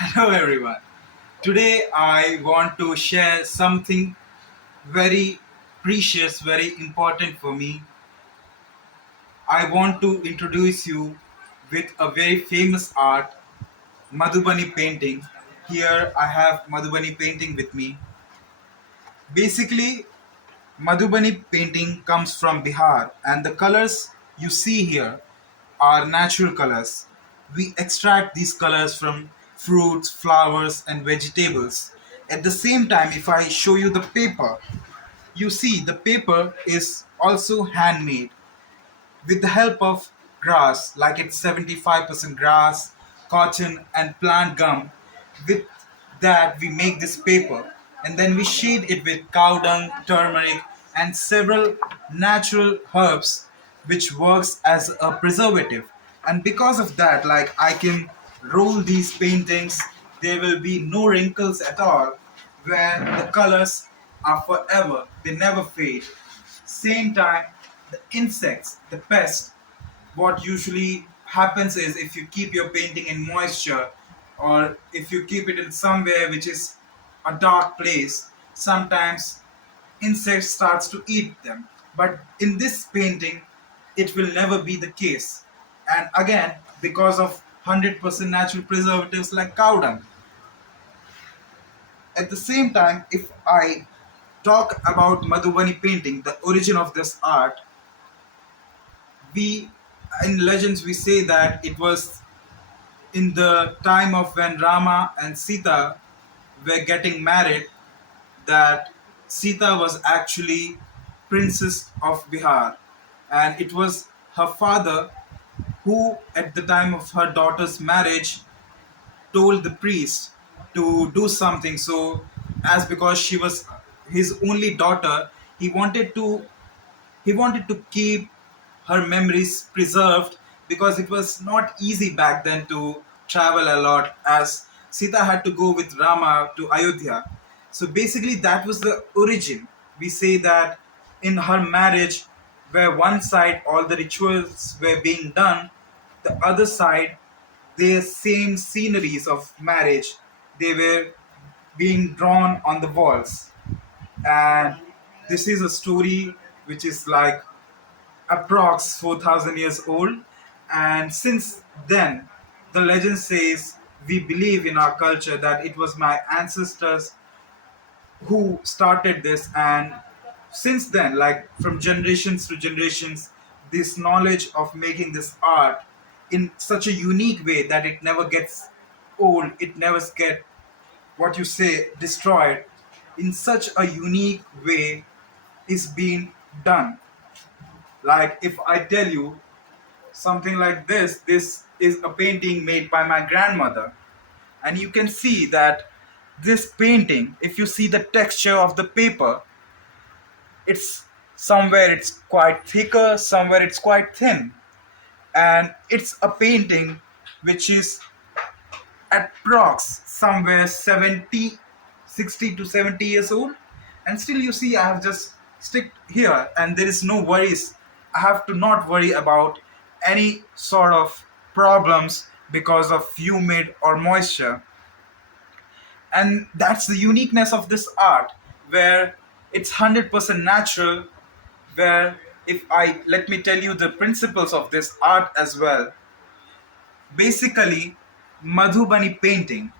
Hello everyone. Today I want to share something very precious, very important for me. I want to introduce you with a very famous art, Madhubani painting. Here I have Madhubani painting with me. Basically, Madhubani painting comes from Bihar, and the colors you see here are natural colors. We extract these colors from fruits, flowers, and vegetables. At the same time, if I show you the paper, you see the paper is also handmade with the help of grass, like it's 75% grass, cotton, and plant gum. With that, we make this paper and then we shade it with cow dung, turmeric, and several natural herbs, which works as a preservative. And because of that, like I can roll these paintings, there will be no wrinkles at all, where the colors are forever, they never fade. Same time, the insects, the pests, what usually happens is if you keep your painting in moisture or if you keep it in somewhere which is a dark place, sometimes insects starts to eat them. But in this painting, it will never be the case. And again, because of 100% natural preservatives like cow dung. At the same time, if I talk about Madhubani painting, the origin of this art, we in legends we say that it was in the time of when Rama and Sita were getting married, that Sita was actually princess of Bihar, and it was her father who at the time of her daughter's marriage told the priest to do something. So as because she was his only daughter, he wanted to he wanted to keep her memories preserved, because it was not easy back then to travel a lot, as Sita had to go with Rama to Ayodhya. So basically, that was the origin. We say that in her marriage, where one side all the rituals were being done, the other side, the same sceneries of marriage, they were being drawn on the walls. And this is a story which is like approx 4,000 years old. And since then, the legend says we believe in our culture that it was my ancestors who started this. And since then, like from generations to generations, this knowledge of making this art in such a unique way that it never gets old, it never gets, what you say, destroyed, in such a unique way is being done. Like if I tell you something like this is a painting made by my grandmother, and you can see that this painting, if you see the texture of the paper, it's somewhere it's quite thicker, somewhere it's quite thin, and it's a painting which is approx somewhere 60 to 70 years old. And still you see I have just stick here and there is no worries. I have to not worry about any sort of problems because of humid or moisture. And that's the uniqueness of this art, where it's 100% natural. Where if I let me tell you the principles of this art as well. Basically, Madhubani painting,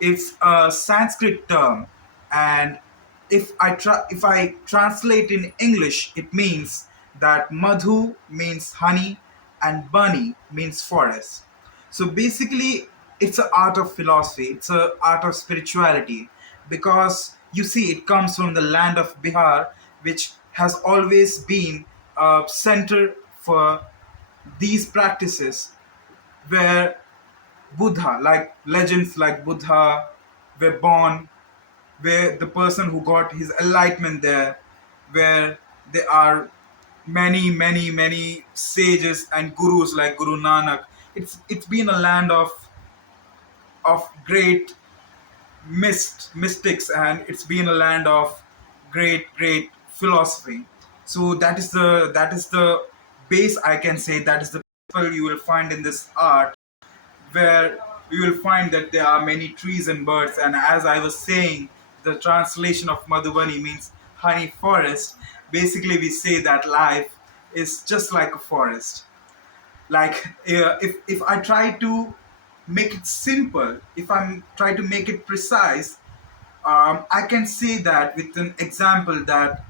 it's a Sanskrit term, and if I translate in English, it means that Madhu means honey and Bani means forest. So basically, it's an art of philosophy. It's an art of spirituality, because you see, it comes from the land of Bihar, which has always been a center for these practices, where Buddha, like legends like Buddha, were born, where the person who got his enlightenment there, where there are many sages and gurus like Guru Nanak. It's been a land of great mystics, and it's been a land of great philosophy. So that is the base, I can say, that is the principle you will find in this art, where we will find that there are many trees and birds. And as I was saying, the translation of Madhubani means honey forest. Basically, we say that life is just like a forest. Like if I try to make it simple, if I'm try to make it precise, I can say that with an example that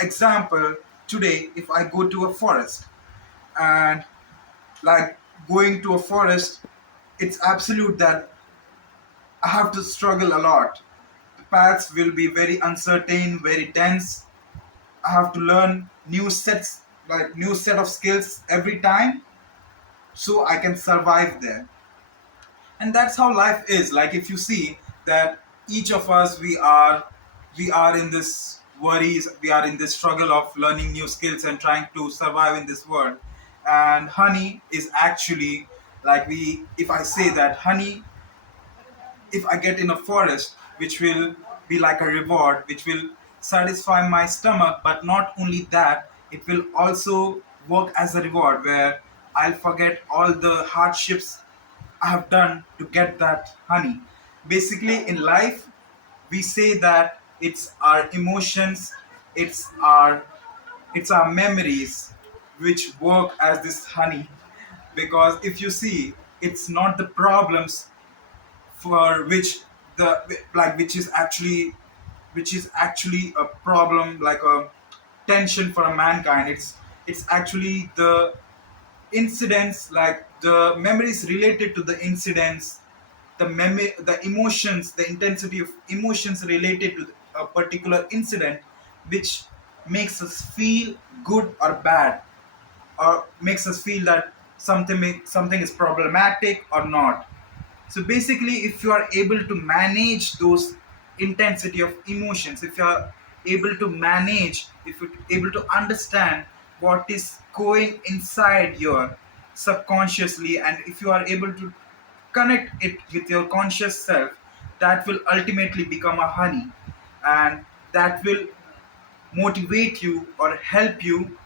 example today if I go to a forest and like going to a forest, it's absolute that I have to struggle a lot. The paths will be very uncertain, very dense. I have to learn new sets, like new set of skills every time so I can survive there. And that's how life is. Like if you see that each of us we are in this worries, we are in this struggle of learning new skills and trying to survive in this world. And honey is actually like we if I say that honey, if I get in a forest, which will be like a reward, which will satisfy my stomach, but not only that, it will also work as a reward where I'll forget all the hardships I have done to get that honey. Basically, in life, we say that it's our emotions, it's our memories which work as this honey. Because if you see, it's not the problems for which the like which is actually a problem, like a tension for a mankind. It's actually the incidents, like the memories related to the incidents, the emotions, the intensity of emotions related to a particular incident, which makes us feel good or bad, or makes us feel that something is problematic or not. So basically, if you are able to manage those intensity of emotions, if you are able to manage, if you're able to understand what is going inside your subconsciously, and if you are able to connect it with your conscious self, that will ultimately become a honey, and that will motivate you or help you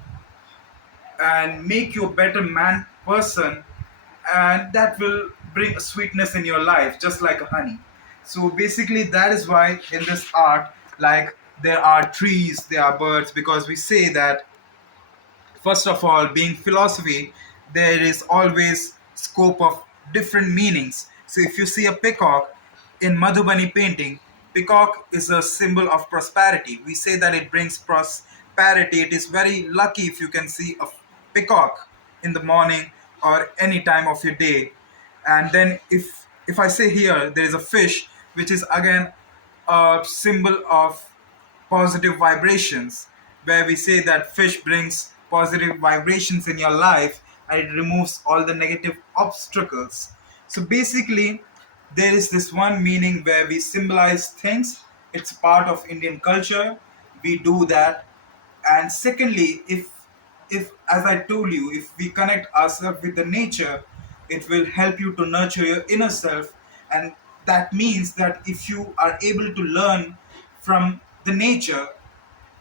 and make you a better man person, and that will bring a sweetness in your life just like a honey. So basically that is why in this art, like there are trees, there are birds, because we say that first of all, being philosophy, there is always scope of different meanings. So if you see a peacock in Madhubani painting, peacock is a symbol of prosperity. We say that it brings prosperity. It is very lucky if you can see a peacock in the morning or any time of your day. And then if I say here there is a fish, which is again a symbol of positive vibrations, where we say that fish brings positive vibrations in your life and it removes all the negative obstacles. So basically, there is this one meaning where we symbolize things. It's part of Indian culture. We do that. And secondly, if as I told you, if we connect ourselves with the nature, it will help you to nurture your inner self. And that means that if you are able to learn from the nature,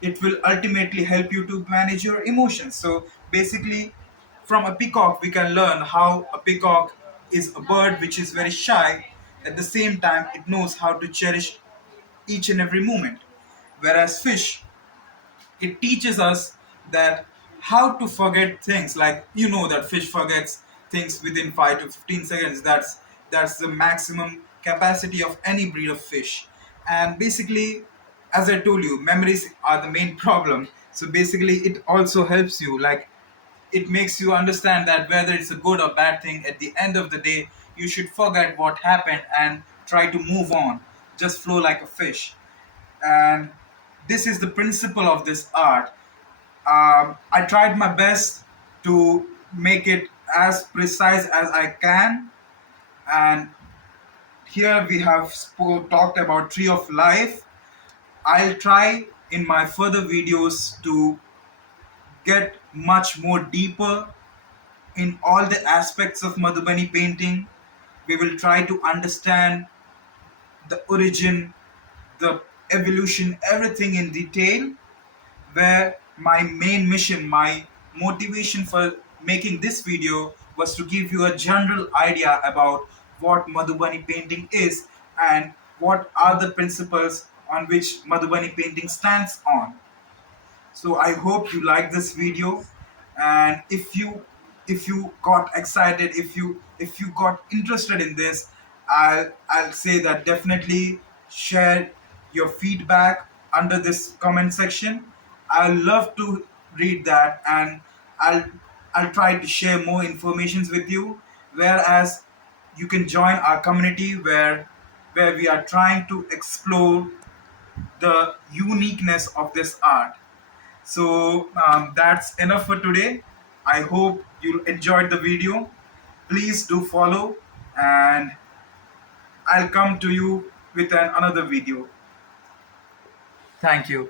it will ultimately help you to manage your emotions. So basically, from a peacock we can learn how a peacock is a bird which is very shy. At the same time, it knows how to cherish each and every moment, whereas fish, it teaches us that how to forget things. Like you know that fish forgets things within 5 to 15 seconds. That's the maximum capacity of any breed of fish. And basically, as I told you, memories are the main problem. So basically it also helps you, like it makes you understand that whether it's a good or bad thing, at the end of the day you should forget what happened and try to move on, just flow like a fish. And this is the principle of this art. I tried my best to make it as precise as I can. And here we have talked about tree of life. I'll try in my further videos to get much more deeper in all the aspects of Madhubani painting. We will try to understand the origin, the evolution, everything in detail, where my main mission, my motivation for making this video was to give you a general idea about what Madhubani painting is and what are the principles on which Madhubani painting stands on. So I hope you like this video, and if you got excited, if you got interested in this, I'll say that definitely share your feedback under this comment section. I'll love to read that, and I'll I'll try to share more informations with you. Whereas you can join our community where we are trying to explore the uniqueness of this art. So that's enough for today. I hope you enjoyed the video. Please do follow, and I'll come to you with another video. Thank you.